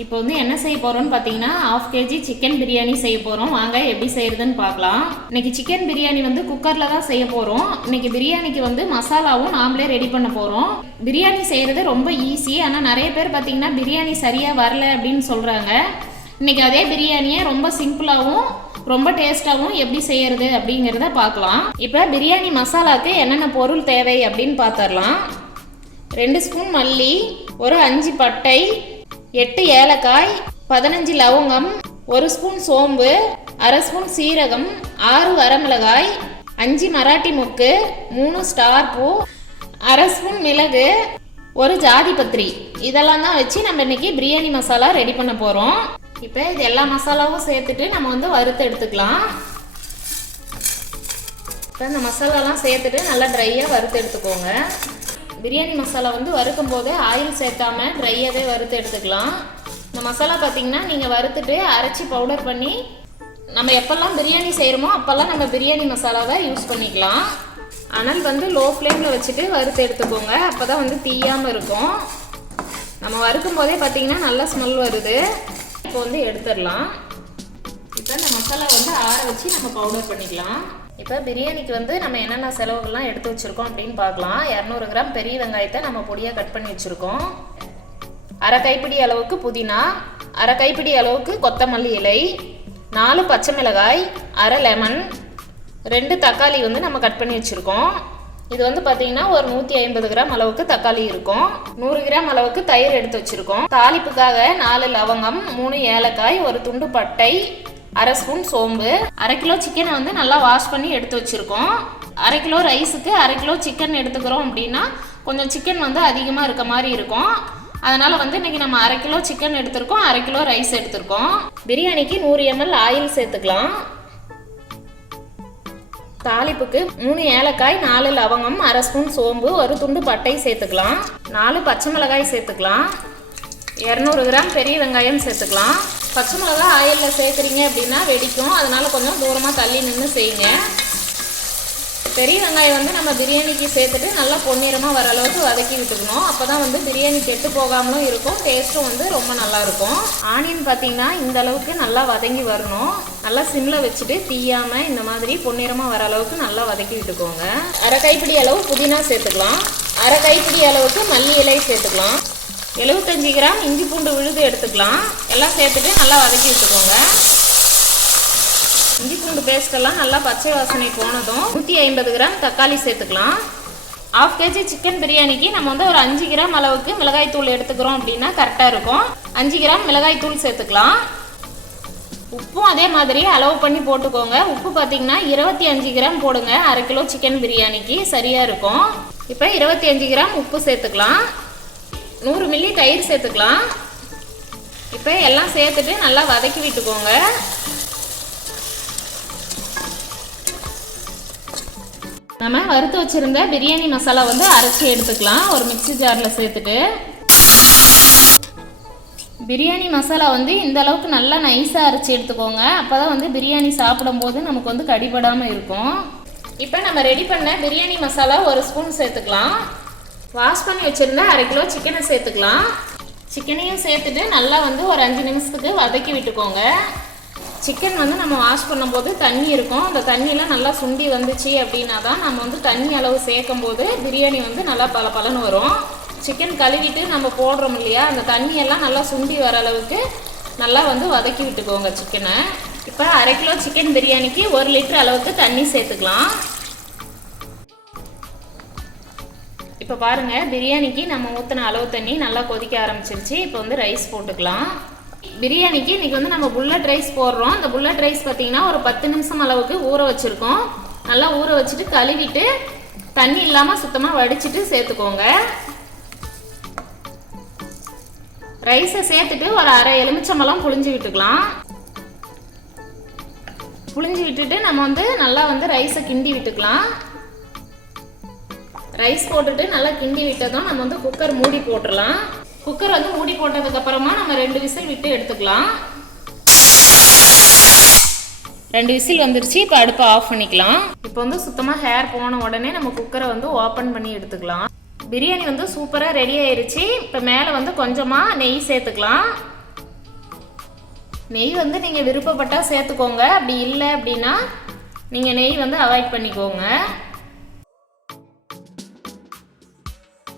இப்போ வந்து என்ன செய்ய போகிறோம்னு பார்த்தீங்கன்னா 1/2 kg சிக்கன் பிரியாணி செய்ய போகிறோம். வாங்க எப்படி செய்கிறதுன்னு பார்க்கலாம். இன்றைக்கி சிக்கன் பிரியாணி வந்து குக்கரில் தான் செய்ய போகிறோம். இன்றைக்கி பிரியாணிக்கு வந்து மசாலாவும் நாமளே ரெடி பண்ண போகிறோம். பிரியாணி செய்கிறது ரொம்ப ஈஸி. ஆனால் நிறைய பேர் பார்த்தீங்கன்னா பிரியாணி சரியாக வரல அப்படின்னு சொல்கிறாங்க. இன்றைக்கி அதே பிரியாணியை ரொம்ப சிம்பிளாகவும் ரொம்ப டேஸ்ட்டாகவும் எப்படி செய்கிறது அப்படிங்கிறத பார்க்கலாம். இப்போ பிரியாணி மசாலாவுக்கு என்னென்ன பொருள் தேவை அப்படின்னு பார்த்துடலாம். 2 ஸ்பூன் மல்லி, ஒரு 5 பட்டை, 8 ஏலக்காய், 15 லவங்கம், 1 ஸ்பூன் சோம்பு, 1/2 ஸ்பூன் சீரகம், 6 வரமிளகாய், 5 மராட்டி மொக்கு, 3 ஸ்டார் பூ, 1/2 ஸ்பூன் மிளகு, ஒரு ஜாதி பத்திரி. இதெல்லாம் தான் வச்சு நம்ம இன்னைக்கு பிரியாணி மசாலா ரெடி பண்ண போகிறோம். இப்போ இது எல்லா மசாலாவும் சேர்த்துட்டு நம்ம வந்து வறுத்து எடுத்துக்கலாம். இப்போ இந்த மசாலாலாம் சேர்த்துட்டு நல்லா ட்ரையாக வறுத்து எடுத்துக்கோங்க. பிரியாணி மசாலா வந்து வறுக்கும் போது ஆயில் சேர்க்காம ட்ரையாகவே வறுத்து எடுத்துக்கலாம். இந்த மசாலா பார்த்தீங்கன்னா நீங்கள் வறுத்துட்டு அரைச்சி பவுடர் பண்ணி நம்ம எப்போல்லாம் பிரியாணி செய்கிறோமோ அப்போல்லாம் நம்ம பிரியாணி மசாலாவை யூஸ் பண்ணிக்கலாம். அனல் வந்து லோ ஃப்ளேமில் வச்சுட்டு வறுத்து எடுத்துக்கோங்க. அப்போ தான் வந்து தீயாமல் இருக்கும். நம்ம வறுக்கும் போதே பார்த்தீங்கன்னா நல்லா ஸ்மெல் வருது. இப்போ வந்து எடுத்துடலாம். இப்போ இந்த மசாலா வந்து ஆற வச்சு நம்ம பவுடர் பண்ணிக்கலாம். இப்போ பிரியாணிக்கு வந்து நம்ம என்னென்ன செலவுகள்லாம் எடுத்து வச்சுருக்கோம் அப்படின்னு பார்க்கலாம். 200 கிராம் பெரிய வெங்காயத்தை நம்ம பொடியாக கட் பண்ணி வச்சுருக்கோம். 1/2 கைப்பிடி அளவுக்கு புதினா, 1/2 கைப்பிடி அளவுக்கு கொத்தமல்லி இலை, 4 பச்சை மிளகாய், 1/2 லெமன், 2 தக்காளி வந்து நம்ம கட் பண்ணி வச்சுருக்கோம். இது வந்து பார்த்தீங்கன்னா ஒரு 150 கிராம் அளவுக்கு தக்காளி இருக்கும். 100 கிராம் அளவுக்கு தயிர் எடுத்து வச்சுருக்கோம். தாளிப்புக்காக 4 லவங்கம், 3 ஏலக்காய், ஒரு துண்டு பட்டை, 1/2 ஸ்பூன் சோம்பு, 1/2 கிலோ சிக்கனை வந்து நல்லா வாஷ் பண்ணி எடுத்து வச்சுருக்கோம். 1/2 கிலோ ரைஸுக்கு 1/2 கிலோ சிக்கன் எடுத்துக்கிறோம் அப்படின்னா கொஞ்சம் சிக்கன் வந்து அதிகமாக இருக்க மாதிரி இருக்கும். அதனால் வந்து இன்றைக்கி நம்ம 1/2 கிலோ சிக்கன் எடுத்துருக்கோம், 1/2 கிலோ ரைஸ் எடுத்துருக்கோம். பிரியாணிக்கு 100 ml ஆயில் சேர்த்துக்கலாம். தாளிப்புக்கு 3 ஏலக்காய், 4 லவங்கம், 1/2 ஸ்பூன் சோம்பு, ஒரு துண்டு பட்டை சேர்த்துக்கலாம். 4 பச்சை மிளகாய் சேர்த்துக்கலாம். 200 கிராம் பெரிய வெங்காயம் சேர்த்துக்கலாம். பச்சை மிளகா ஆயிலில் சேர்க்குறீங்க அப்படின்னா வெடிக்கும். அதனால் கொஞ்சம் தூரமாக தள்ளி நின்று செய்யுங்க. பெரிய வெங்காயம் வந்து நம்ம பிரியாணிக்கு சேர்த்துட்டு நல்லா பொன்னிறமாக வர அளவுக்கு வதக்கி விட்டுக்கணும். அப்போ தான் வந்து பிரியாணி கெட்டு போகாமலும் இருக்கும், டேஸ்ட்டும் வந்து ரொம்ப நல்லாயிருக்கும். ஆனியன் பார்த்திங்கன்னா இந்த அளவுக்கு நல்லா வதங்கி வரணும். நல்லா சிம்மில் வச்சுட்டு தீயாமல் இந்த மாதிரி பொன்னிறமாக வர அளவுக்கு நல்லா வதக்கி விட்டுக்கோங்க. 1/2 கைப்பிடி அளவு புதினா சேர்த்துக்கலாம். 1/2 கைப்பிடி அளவுக்கு மல்லி இலை சேர்த்துக்கலாம். 75 கிராம் இஞ்சி பூண்டு விழுது எடுத்துக்கலாம். எல்லாம் சேர்த்துட்டு நல்லா வதக்கி விட்டுக்கோங்க. இஞ்சி பூண்டு பேஸ்டெல்லாம் நல்லா பச்சை வாசனை போனதும் 150 கிராம் தக்காளி சேர்த்துக்கலாம். 1/2 kg சிக்கன் பிரியாணிக்கு நம்ம வந்து ஒரு 5 கிராம் அளவுக்கு மிளகாய் தூள் எடுத்துக்கிறோம் அப்படின்னா கரெக்டாக இருக்கும். 5 கிராம் மிளகாய் தூள் சேர்த்துக்கலாம். உப்பும் அதே மாதிரி அளவு பண்ணி போட்டுக்கோங்க. உப்பு பார்த்தீங்கன்னா 25 கிராம் போடுங்க. 1/2 கிலோ சிக்கன் பிரியாணிக்கு சரியாக இருக்கும். இப்போ 25 கிராம் உப்பு சேர்த்துக்கலாம். 100 மில்லி தயிர் சேர்த்துக்கலாம். இப்போ எல்லாம் சேர்த்துட்டு நல்லா வதக்கி விட்டுக்கோங்க. நம்ம வறுத்து வச்சுருந்த பிரியாணி மசாலா வந்து அரைச்சி எடுத்துக்கலாம். ஒரு மிக்ஸி ஜாரில் சேர்த்துட்டு பிரியாணி மசாலா வந்து இந்த அளவுக்கு நல்லா நைஸாக அரைச்சி எடுத்துக்கோங்க. அப்போ தான் வந்து பிரியாணி சாப்பிடும்போது நமக்கு வந்து கடிபடாமல் இருக்கும். இப்போ நம்ம ரெடி பண்ண பிரியாணி மசாலா 1 ஸ்பூன் சேர்த்துக்கலாம். வாஷ் பண்ணி வச்சுருந்தா 1/2 கிலோ சிக்கனை சேர்த்துக்கலாம். சிக்கனையும் சேர்த்துட்டு நல்லா வந்து ஒரு 5 நிமிஷத்துக்கு வதக்கி விட்டுக்கோங்க. சிக்கன் வந்து நம்ம வாஷ் பண்ணும்போது தண்ணி இருக்கும். அந்த தண்ணியெலாம் நல்லா சுண்டி வந்துச்சு அப்படின்னா தான் நம்ம வந்து தண்ணி அளவு சேர்க்கும் போது பிரியாணி வந்து நல்லா பலன்னு வரும். சிக்கன் கழுவிட்டு நம்ம போடுறோம் இல்லையா, அந்த தண்ணியெல்லாம் நல்லா சுண்டி வர அளவுக்கு நல்லா வந்து வதக்கி விட்டுக்கோங்க சிக்கனை. இப்போ 1/2 கிலோ சிக்கன் பிரியாணிக்கு 1 லிட்டர் அளவுக்கு தண்ணி சேர்த்துக்கலாம். இப்போ பாருங்கள், பிரியாணிக்கு நம்ம ஊற்றின அளவு தண்ணி நல்லா கொதிக்க ஆரம்பிச்சிருச்சு. இப்போ வந்து ரைஸ் போட்டுக்கலாம். பிரியாணிக்கு இன்றைக்கி வந்து நம்ம புல்லட் ரைஸ் போடுறோம். அந்த புல்லட் ரைஸ் பார்த்திங்கன்னா ஒரு 10 நிமிஷம் அளவுக்கு ஊற வச்சுருக்கோம். நல்லா ஊற வச்சுட்டு கழுவிட்டு தண்ணி இல்லாமல் சுத்தமாக வடிச்சிட்டு சேர்த்துக்கோங்க. ரைஸை சேர்த்துட்டு ஒரு 1/2 எலுமிச்சம்பழம் புழிஞ்சு விட்டுக்கலாம். புழிஞ்சு விட்டுட்டு நம்ம வந்து நல்லா வந்து ரைஸை கிண்டி விட்டுக்கலாம். ரைஸ் போட்டுட்டு நல்லா கிண்டி விட்டதும் நம்ம வந்து குக்கர் மூடி போட்டுடலாம். குக்கர் வந்து மூடி போட்டதுக்கப்புறமா நம்ம 2 விசில் விட்டு எடுத்துக்கலாம். 2 விசில் வந்துருச்சு. இப்போ அடுப்பை ஆஃப் பண்ணிக்கலாம். இப்போ வந்து சுத்தமாக ஹேர் போன உடனே நம்ம குக்கரை வந்து ஓப்பன் பண்ணி எடுத்துக்கலாம். பிரியாணி வந்து சூப்பராக ரெடி ஆயிருச்சு. இப்போ மேலே வந்து கொஞ்சமாக நெய் சேர்த்துக்கலாம். நெய் வந்து நீங்கள் விருப்பப்பட்டால் சேர்த்துக்கோங்க, அப்படி இல்லை அப்படின்னா நீங்கள் நெய் வந்து அவாய்ட் பண்ணிக்கோங்க.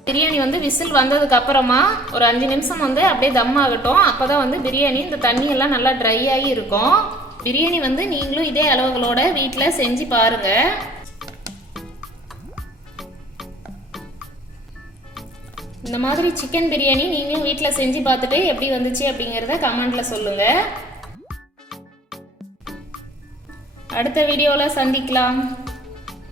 பிரியாணி வந்து விசில் வந்ததுக்கு அப்புறமா ஒரு 5 நிமிஷம் வந்து அப்படியே தம் ஆகட்டும். அப்போ தான் வந்து பிரியாணி இந்த தண்ணியெல்லாம் நல்லா ட்ரை ஆகி இருக்கும். பிரியாணி வந்து நீங்களும் இதே அளவுகளோட வீட்டில் செஞ்சு பாருங்கள். இந்த மாதிரி சிக்கன் பிரியாணி நீங்களும் வீட்டில் செஞ்சு பார்த்துட்டு எப்படி வந்துச்சு அப்படிங்கிறத கமெண்ட்டில் சொல்லுங்கள். அடுத்த வீடியோவில் சந்திக்கலாம்.